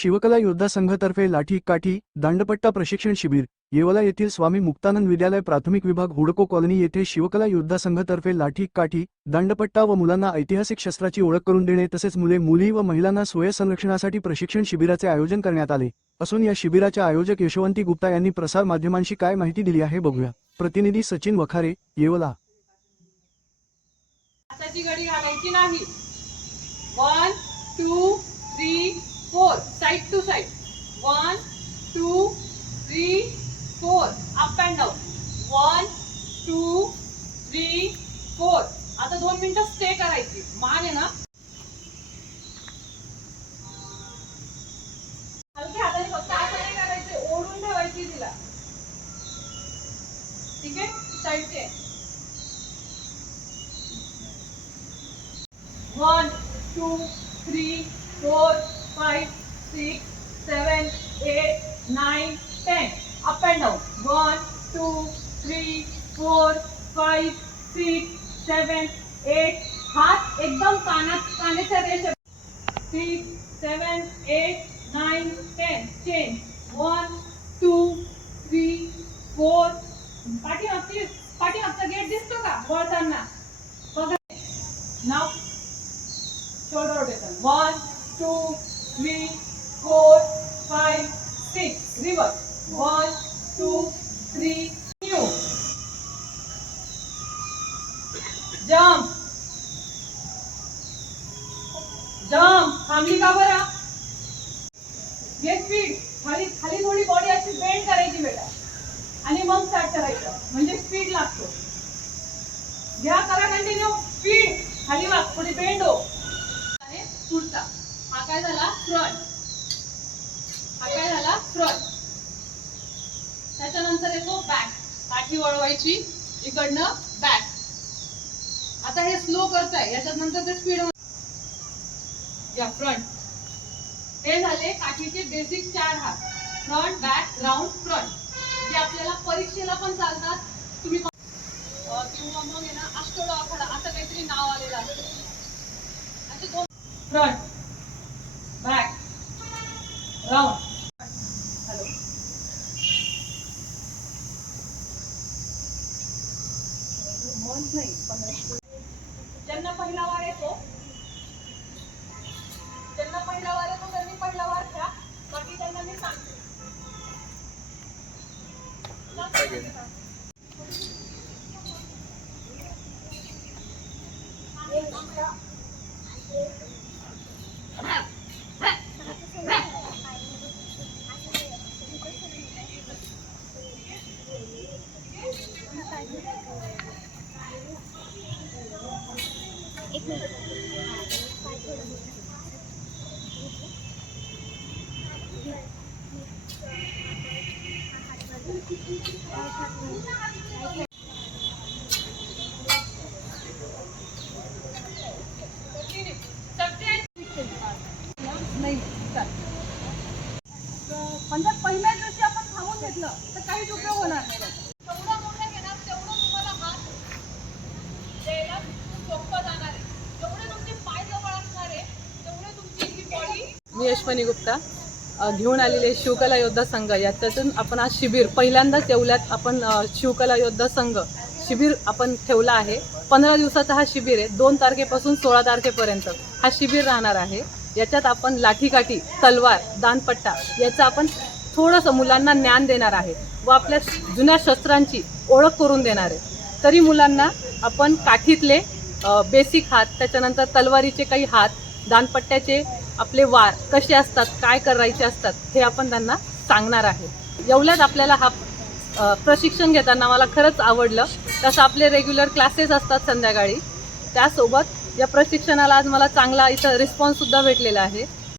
शिवकला योद्धा संघतर्फे लाठी काठी दांडपट्टा प्रशिक्षण शिबिर येवला येथील स्वामी मुक्तानंद विद्यालय प्राथमिक विभाग हुडको कॉलनी येथे शिवकला योद्धा संघतर्फे लाठी काठी दांडपट्टा व मुलांना ऐतिहासिक शस्त्राची ओळख करून देणे तसेच मुले मुली व महिलांना स्वयं संरक्षणासाठी प्रशिक्षण शिबिराचे आयोजन करण्यात आले. असून या शिबिराच्या आयोजक यशवंती गुप्ता यांनी प्रसार माध्यमांशी काय माहिती दिली आहे बघूया. प्रतिनिधी सचिन वखारे येवला. घडी घालायची नाही. One two three four side to side one two three four up and down one two three four आता दोन मिनिटं स्टे करायची. मान आहे ना? हलक्या हाताने फक्त असं नाही करायचे ओढून ठेवायची तिला. ठीक आहे? साईडचे one two three four five, six seven eight nine, ten Up and down. One, two, three, four, five, six, seven, eight. हात एकदम कानात कानाच्या रेषे six seven eight nine ten change one two three four पाठी पाठी मागचा gate दिसतो का वळताना बघा नाव shoulder rotation one two three, four, five, six. One two three new jump jump थांबली का बरं? गेट स्पीड खाली खाली थोडी बॉडी अशी बेंड करायची बेटा. आणि मग स्टार्ट करायचं. म्हणजे स्पीड लागतो. घ्या करा कंटिन्यू स्पीड खाली वाग थोडी बेंड हो. पुढचा. हा काय झाला? फ्रंट हा काय झाला? फ्रंट त्याच्यानंतर येतो बॅक काठी वळवायची इकडनं बॅक आता हे स्लो करताय याच्यात नंतर ते स्पीड या फ्रंट हे झाले काठीचे बेसिक चार हात. फ्रंट बॅक राऊंड फ्रंट जे आपल्याला परीक्षेला पण चालतात. तुम्ही किंवा मग आहे ना अष्टोड आखाडा असं काहीतरी नाव आलेलं आहे. असे दोन फ्रंट बॅक राऊंड ज्यांना पहिला वार येतो ज्यांना पहिला वार येतो त्यांनी पहिला वार घ्या. बाकी त्यांना मी सांगते. नाही चालेल. म्हणजे पहिल्या दिवशी आपण खाऊन घेतलं तर काहीच उपयोग होणार नाही मी यशवनी गुप्ता घेऊन आलेले शिवकला योद्धा संघ. याच्यातून आपण आज शिबिर पहिल्यांदाच येवल्यात आपण शिवकला योद्धा संघ शिबिर आपण ठेवला आहे. पंधरा दिवसाचा हा शिबिर आहे. दोन तारखेपासून सोळा तारखेपर्यंत हा शिबिर राहणार आहे. याच्यात आपण लाठीकाठी तलवार दानपट्टा याचं आपण थोडंसं मुलांना ज्ञान देणार आहे व आपल्या जुन्या शस्त्रांची ओळख करून देणार आहे. तरी मुलांना आपण काठीतले बेसिक हात त्याच्यानंतर तलवारीचे काही हात दानपट्ट्याचे आपले वार कसे असतात काय करायचे असतात हे आपण त्यांना सांगणार आहे. एवढ्यात आपल्याला हा प्रशिक्षण घेताना मला खरंच आवडलं. तसं आपले रेग्युलर क्लासेस असतात संध्याकाळी. त्यासोबत या प्रशिक्षणाला आज मला चांगला इथं रिस्पॉन्ससुद्धा भेटलेला आहे.